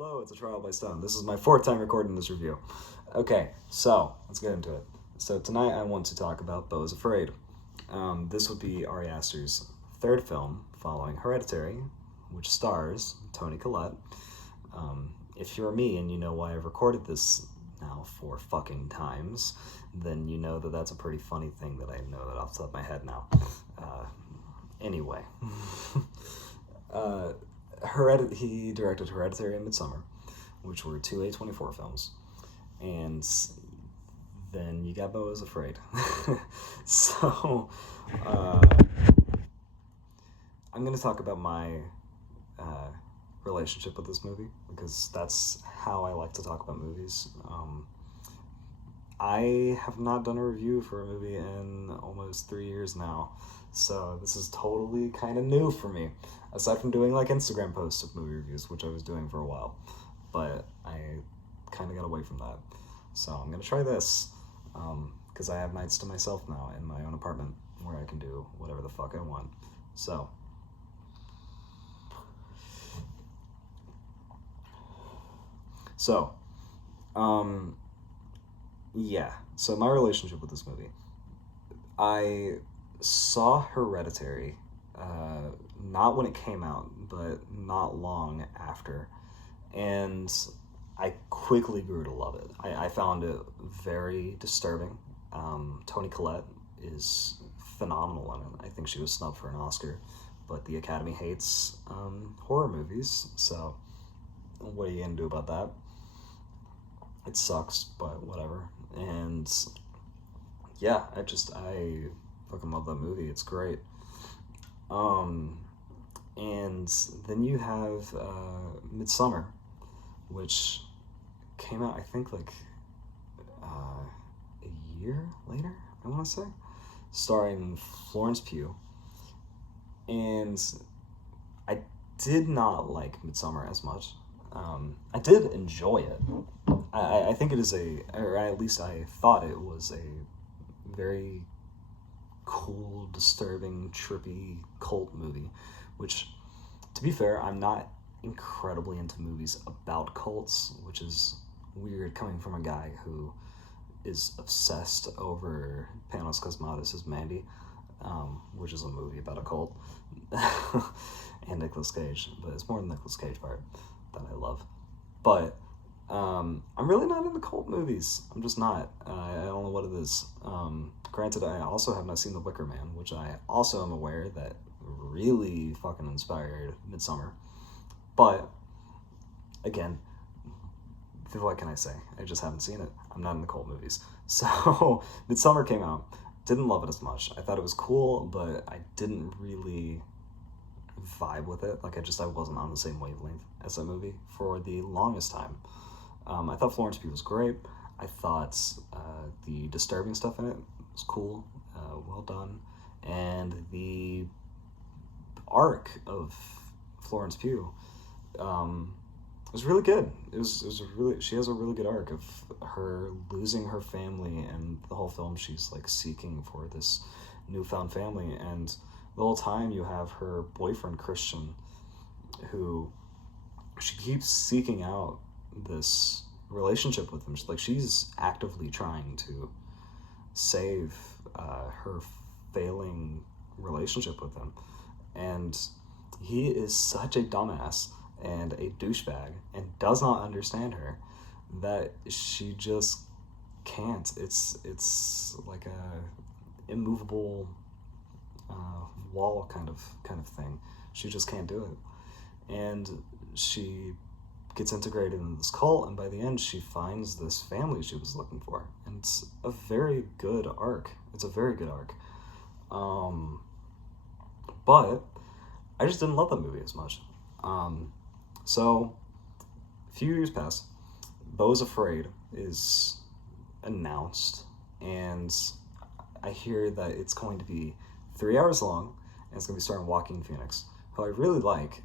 Hello, it's A Trial by Stone. This is my fourth time recording this review. Okay, so let's get into it. So tonight I want to talk about Beau is Afraid. This would be Ari Aster's third film following Hereditary, which stars Toni Collette. If you're me and you know why I've recorded this now 4 fucking times, then you know that that's a pretty funny thing that I know that off the top of my head now. Anyway. He directed Hereditary and Midsommar, which were 2 A24 films. And then you got Beau is Afraid. So, I'm going to talk about my relationship with this movie, because that's how I like to talk about movies. I have not done a review for a movie in almost 3 years now, so this is totally kind of new for me, aside from doing like Instagram posts of movie reviews, which I was doing for a while, but I kind of got away from that. So I'm going to try this, because I have nights to myself now in my own apartment where I can do whatever the fuck I want. So, yeah, so my relationship with this movie. I saw Hereditary, not when it came out, but not long after, and I quickly grew to love it. I found it very disturbing. Toni Collette is phenomenal in it. I think she was snubbed for an Oscar, but the Academy hates horror movies, so what are you gonna do about that? It sucks, but whatever. And yeah, I fucking love that movie. It's great. And then you have Midsommar, which came out, I think, like a year later, I want to say, starring Florence Pugh. And I did not like Midsommar as much. I did enjoy it. I think it is or at least I thought it was a very cool, disturbing, trippy cult movie, which, to be fair, I'm not incredibly into movies about cults, which is weird coming from a guy who is obsessed over Panos Cosmatos' Mandy, which is a movie about a cult, and Nicolas Cage, but it's more the Nicolas Cage part that I love. But I'm really not into cult movies. I'm just not. I don't know what it is. Granted, I also have not seen The Wicker Man, which I also am aware that really fucking inspired Midsommar. But, again, what can I say? I just haven't seen it. I'm not into cult movies. So, Midsommar came out. Didn't love it as much. I thought it was cool, but I didn't really vibe with it. Like, I wasn't on the same wavelength as that movie for the longest time. I thought Florence Pugh was great. I thought the disturbing stuff in it was cool, well done, and the arc of Florence Pugh was really good. She has a really good arc of her losing her family, and the whole film she's like seeking for this newfound family, and the whole time you have her boyfriend Christian, who she keeps seeking out this relationship with him. She's actively trying to save her failing relationship with him, and he is such a dumbass and a douchebag and does not understand her, that she just can't. It's like a immovable wall kind of thing. She just can't do it, and she gets integrated in this cult, and by the end she finds this family she was looking for, and it's a very good arc. But I just didn't love that movie as much. So a few years pass. Beau is Afraid is announced, and I hear that it's going to be 3 hours long, and it's going to be starring Joaquin Phoenix, who I really like.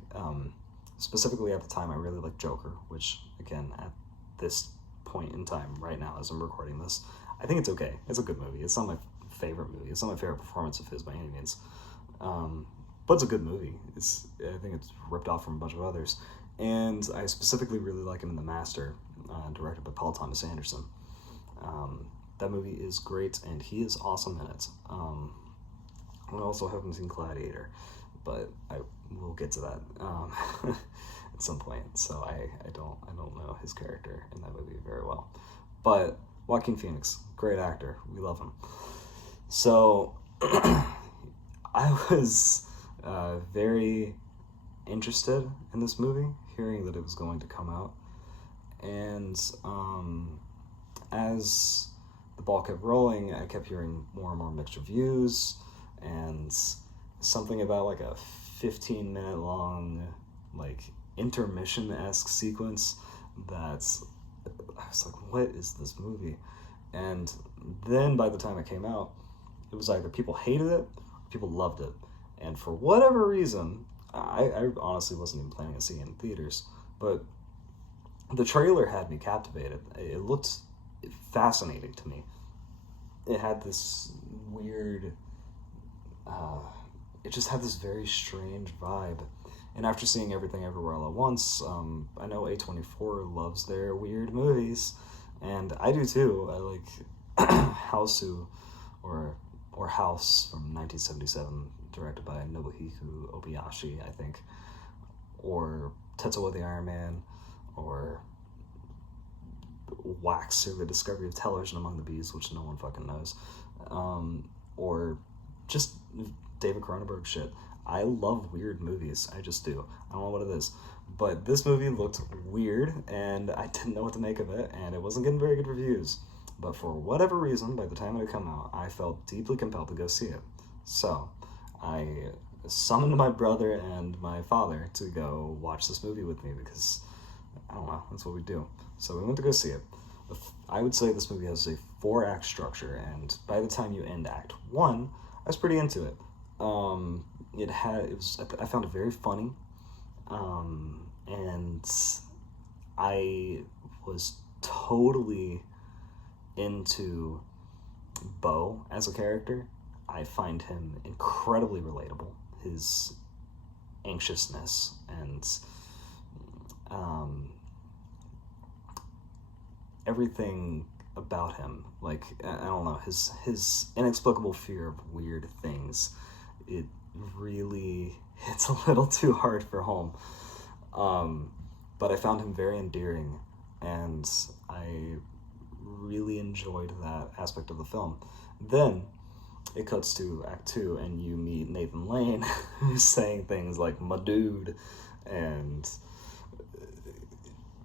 Specifically at the time, I really like Joker, which, again, at this point in time, right now, as I'm recording this, I think it's okay. It's a good movie. It's not my favorite movie. It's not my favorite performance of his by any means. But it's a good movie. I think it's ripped off from a bunch of others. And I specifically really like him in The Master, directed by Paul Thomas Anderson. That movie is great, and he is awesome in it. I also haven't seen Gladiator, but I will get to that at some point. So I don't know his character in that movie very well, but Joaquin Phoenix, great actor, we love him. So I was very interested in this movie, hearing that it was going to come out, and as the ball kept rolling, I kept hearing more and more mixed reviews, and something about like a 15-minute long like intermission-esque sequence that's, I was like, what is this movie? And then by the time it came out, it was either people hated it or people loved it. And for whatever reason, I honestly wasn't even planning on seeing it in theaters, but the trailer had me captivated. It looked fascinating to me. It had this weird, it just had this very strange vibe. And after seeing Everything Everywhere All at Once, I know A24 loves their weird movies, and I do too. I like Houseu, or House from 1977, directed by Nobuhiko Obayashi, I think, or Tetsuo the Iron Man, or Wax, or The Discovery of Television Among the Bees, which no one fucking knows, or just David Cronenberg shit. I love weird movies. I just do. I don't know what it is. But this movie looked weird, and I didn't know what to make of it, and it wasn't getting very good reviews. But for whatever reason, by the time it had come out, I felt deeply compelled to go see it. So I summoned my brother and my father to go watch this movie with me, because, I don't know, that's what we do. So we went to go see it. I would say this movie has a 4-act structure, and by the time you end Act 1, I was pretty into it. I found it very funny, and I was totally into Beau as a character. I find him incredibly relatable. His anxiousness and everything about him, like, I don't know, his inexplicable fear of weird things, it really hits a little too hard for home. But I found him very endearing, and I really enjoyed that aspect of the film. Then it cuts to Act 2, and you meet Nathan Lane, who's saying things like "my dude" and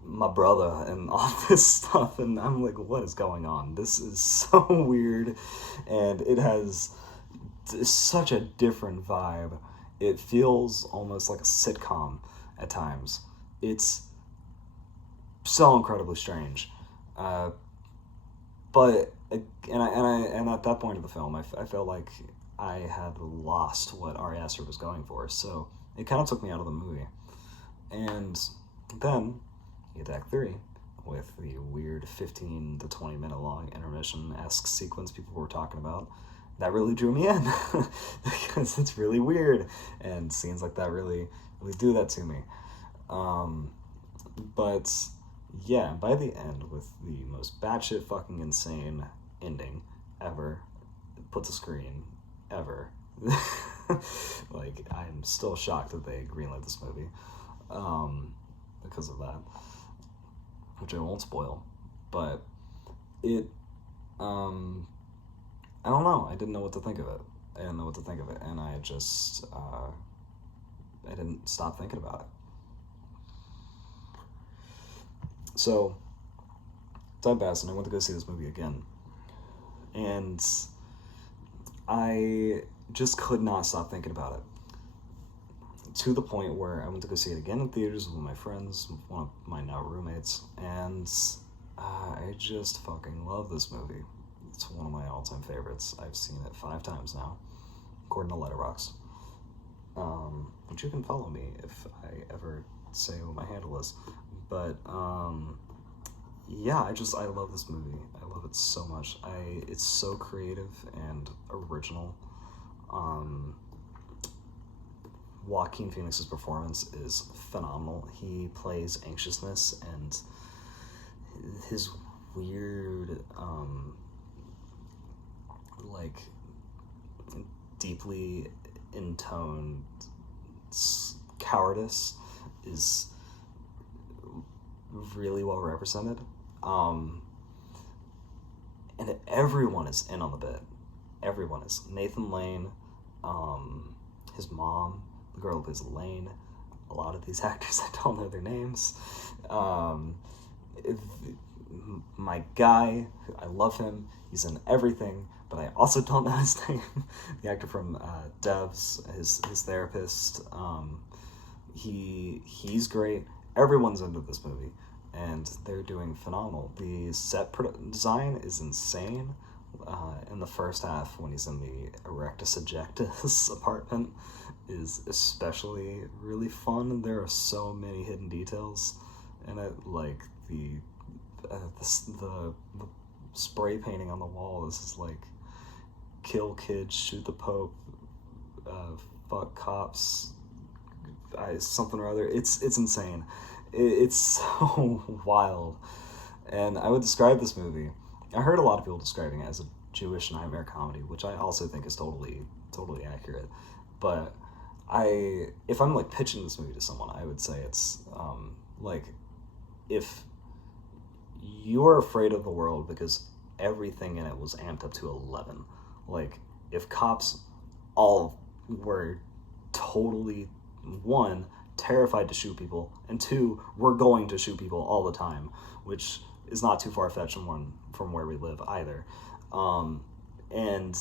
"my brother" and all this stuff, and I'm like, what is going on? This is so weird, and it has such a different vibe. It feels almost like a sitcom at times. It's so incredibly strange. But and at that point of the film, I felt like I had lost what Ari Aster was going for, so it kind of took me out of the movie. And then you get Act 3 with the weird 15 to 20 minute long intermission-esque sequence people were talking about. That really drew me in because it's really weird, and scenes like that really do that to me. But yeah, by the end, with the most batshit fucking insane ending ever put to screen ever, like, I'm still shocked that they greenlit this movie because of that, which I won't spoil. But it, I don't know. I didn't know what to think of it. And I just, I didn't stop thinking about it. So, time passed, and I went to go see this movie again. And I just could not stop thinking about it. To the point where I went to go see it again in theaters with my friends, with one of my now roommates, and I just fucking love this movie. It's one of my all-time favorites. I've seen it 5 times now, according to Letterboxd. But you can follow me if I ever say what my handle is. But yeah, I love this movie. I love it so much. It's so creative and original. Joaquin Phoenix's performance is phenomenal. He plays anxiousness and his weird, like, deeply intoned cowardice is really well represented. And everyone is in on the bit. Everyone is. Nathan Lane, his mom, the girl who plays Elaine, a lot of these actors, I don't know their names. My guy, I love him. He's in everything, but I also don't know his name. The actor from Devs, his therapist, he's great. Everyone's into this movie, and they're doing phenomenal. The set design is insane. In the first half, when he's in the Erectus Ejectus apartment, is especially really fun. There are so many hidden details in it, like the spray painting on the wall is just like kill kids, shoot the Pope, fuck cops, something or other. It's insane. It's so wild. And I would describe this movie, I heard a lot of people describing it as a Jewish nightmare comedy, which I also think is totally accurate. But if I'm like pitching this movie to someone, I would say it's like, if you're afraid of the world because everything in it was amped up to 11, like if cops all were totally, one, terrified to shoot people, and two, we're going to shoot people all the time, which is not too far-fetched from where we live either. And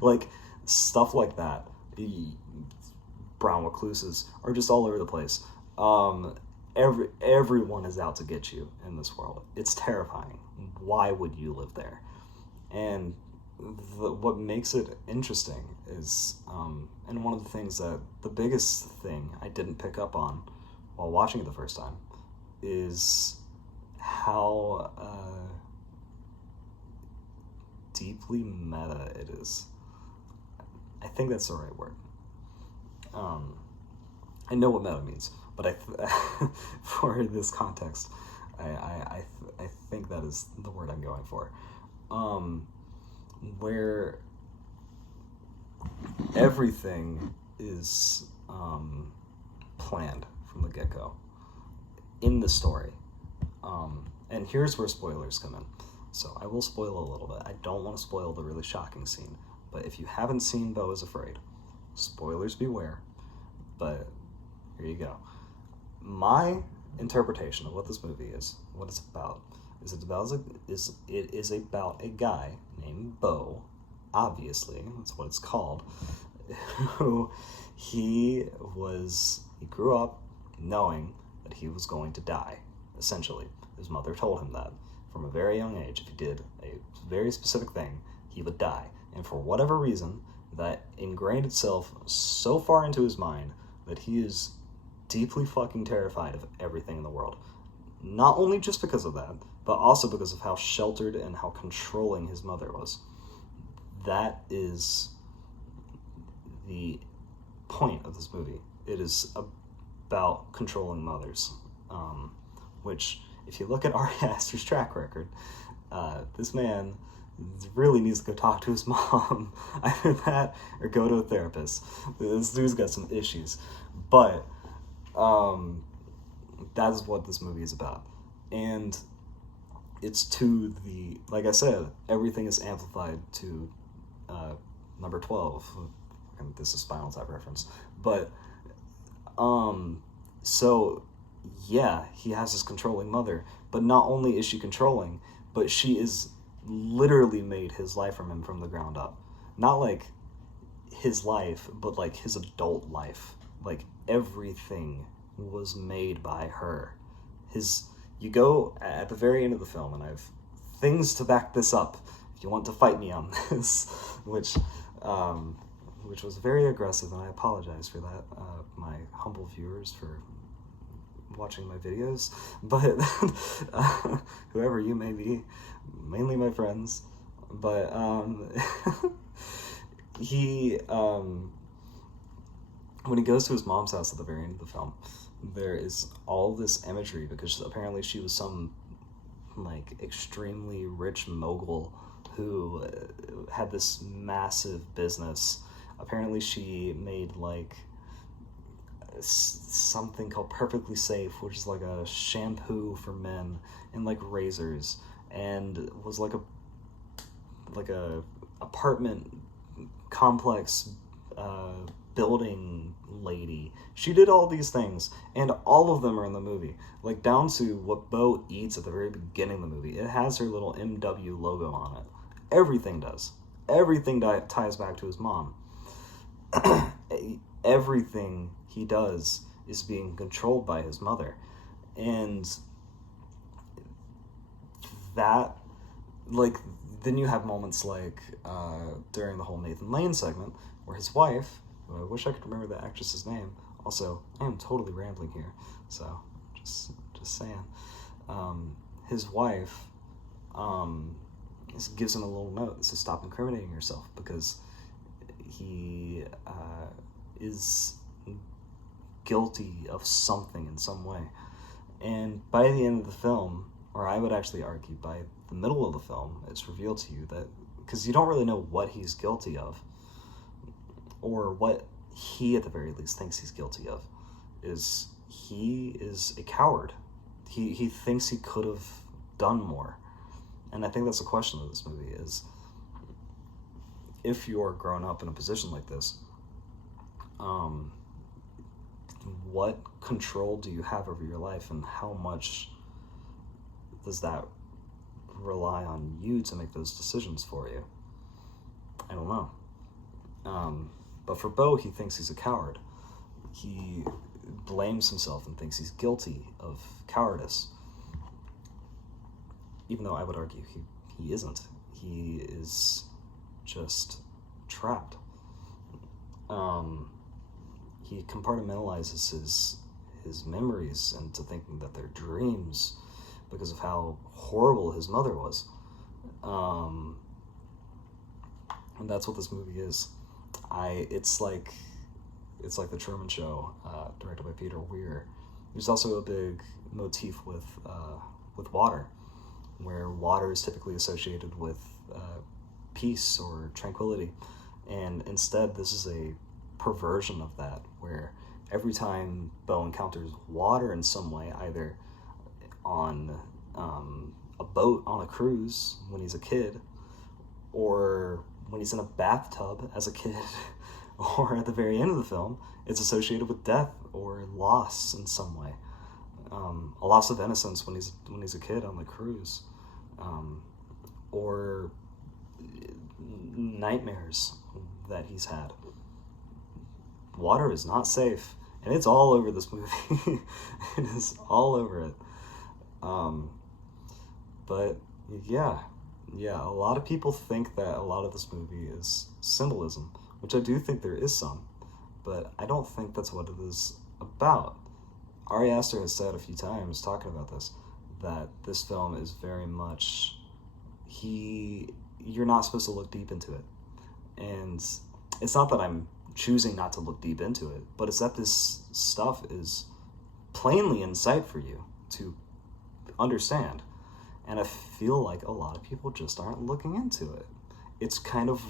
like stuff like that, brown recluses are just all over the place. Everyone is out to get you in this world. It's terrifying. Why would you live there? And what makes it interesting is, and one of the things that, the biggest thing I didn't pick up on while watching it the first time, is how deeply meta it is. I think that's the right word. I know what meta means, but for this context, I think that is the word I'm going for. Where everything is planned from the get-go in the story. And here's where spoilers come in. So I will spoil a little bit. I don't want to spoil the really shocking scene, but if you haven't seen Beau is Afraid, spoilers beware. But here you go. My interpretation of what this movie is, what it's about, is it is about a guy named Beau, obviously, that's what it's called, who he grew up knowing that he was going to die, essentially. His mother told him that from a very young age, if he did a very specific thing, he would die. And for whatever reason, that ingrained itself so far into his mind that he is deeply fucking terrified of everything in the world. Not only just because of that, but also because of how sheltered and how controlling his mother was. That is the point of this movie. It is about controlling mothers, which, if you look at Ari Aster's track record, this man really needs to go talk to his mom. Either that or go to a therapist. This dude's got some issues. But that's what this movie is about. And it's to the, like I said, everything is amplified to number 12. And this is Spinal Tap reference. But, so, yeah, he has his controlling mother. But not only is she controlling, but she is literally made his life from him from the ground up. Not like his life, but like his adult life. Like everything was made by her. You go at the very end of the film, and I have things to back this up if you want to fight me on this, which was very aggressive, and I apologize for that, my humble viewers, for watching my videos, but whoever you may be, mainly my friends, but when he goes to his mom's house at the very end of the film, there is all this imagery because apparently she was some like extremely rich mogul who had this massive business. Apparently she made like something called Perfectly Safe, which is like a shampoo for men, and like razors, and was like a apartment complex building lady. She did all these things, and all of them are in the movie. Like down to what Beau eats at the very beginning of the movie. It has her little MW logo on it. Everything does. Everything ties back to his mom. Everything he does is being controlled by his mother. And that, like, then you have moments like during the whole Nathan Lane segment where his wife, who I wish I could remember the actress's name. Also, I am totally rambling here, so just saying. His wife gives him a little note that says, "Stop incriminating yourself," because he is guilty of something in some way. And by the end of the film, or I would actually argue by the middle of the film, it's revealed to you that, because you don't really know what he's guilty of, or what he at the very least thinks he's guilty of, is he is a coward. He thinks he could have done more. And I think that's the question of this movie is, if you're grown up in a position like this, what control do you have over your life, and how much does that rely on you to make those decisions for you? I don't know. But for Beau, he thinks he's a coward. He blames himself and thinks he's guilty of cowardice. Even though I would argue he isn't. He is just trapped. He compartmentalizes his memories into thinking that they're dreams because of how horrible his mother was. And that's what this movie is. It's like the Truman Show, directed by Peter Weir. There's also a big motif with water, where water is typically associated with peace or tranquility, and instead this is a perversion of that, where every time Beau encounters water in some way, either on a boat on a cruise when he's a kid, or when he's in a bathtub as a kid, or at the very end of the film, it's associated with death or loss in some way. A loss of innocence when he's a kid on the cruise, or nightmares that he's had. Water is not safe, and it's all over this movie. It is all over it. But yeah, a lot of people think that a lot of this movie is symbolism, which I do think there is some, but I don't think that's what it is about. Ari Aster has said a few times, talking about this, that this film is very much, you're not supposed to look deep into it. And it's not that I'm choosing not to look deep into it, but it's that this stuff is plainly in sight for you to understand. And I feel like a lot of people just aren't looking into it. It's kind of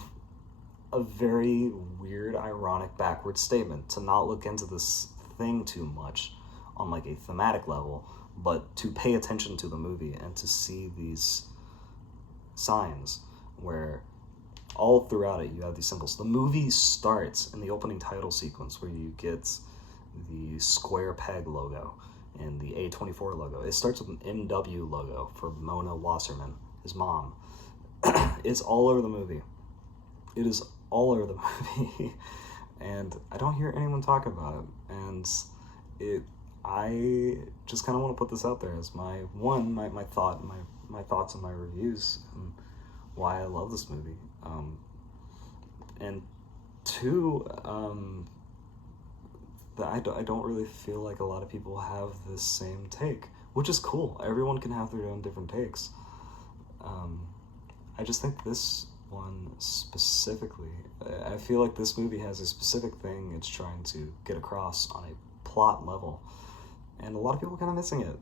a very weird, ironic, backward statement to not look into this thing too much on like a thematic level, but to pay attention to the movie and to see these signs where all throughout it you have these symbols. The movie starts in the opening title sequence where you get the square peg logo and the A24 logo. It starts with an MW logo for Mona Wasserman, his mom. It's all over the movie. It is all over the movie. And I don't hear anyone talking about it. And I just kind of want to put this out there as my thoughts and my reviews and why I love this movie. And two, that I don't really feel like a lot of people have this same take, which is cool. Everyone can have their own different takes. I just think this one specifically. I feel like this movie has a specific thing it's trying to get across on a plot level, and a lot of people kind of missing it.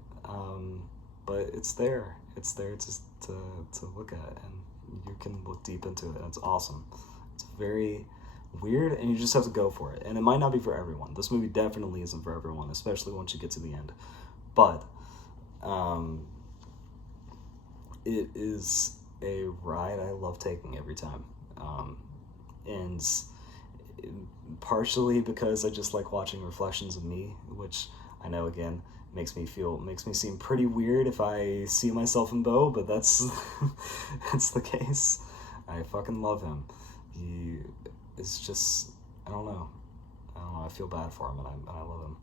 But it's there. It's there to look at, and you can look deep into it, and it's awesome. It's very weird, and you just have to go for it. And it might not be for everyone. This movie definitely isn't for everyone, especially once you get to the end. But it is a ride I love taking every time. And partially because I just like watching reflections of me, which I know, again, makes me seem pretty weird if I see myself in Beau, but that's that's the case. I fucking love him. He is just, I don't know, I feel bad for him, and I love him.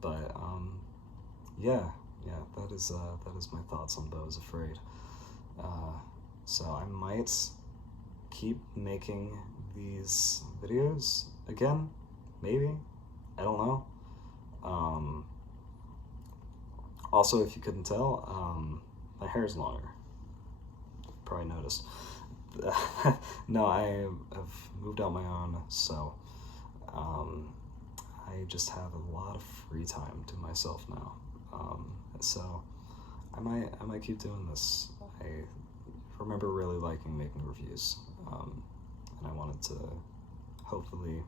But yeah, that is my thoughts on Beau is Afraid. So I might keep making these videos again, maybe, I don't know. Also, if you couldn't tell, my hair is longer. Probably noticed. No, I have moved out my own, so I just have a lot of free time to myself now. So I might keep doing this. I remember really liking making reviews, and I wanted to hopefully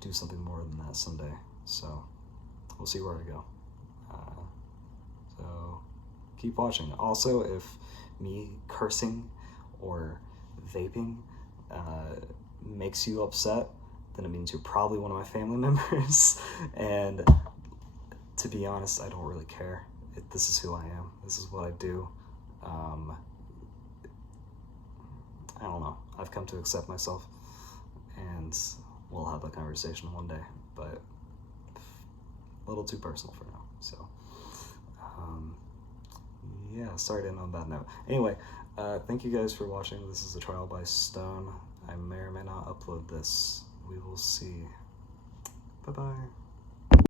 do something more than that someday. So we'll see where I go. So keep watching. Also, if me cursing or vaping makes you upset, then it means you're probably one of my family members. And to be honest, I don't really care. This is who I am. This is what I do. I don't know. I've come to accept myself, and we'll have that conversation one day, but a little too personal for now. So, yeah, sorry to end on that note. Anyway, thank you guys for watching. This is The Trial by Stone. I may or may not upload this. We will see. Bye-bye.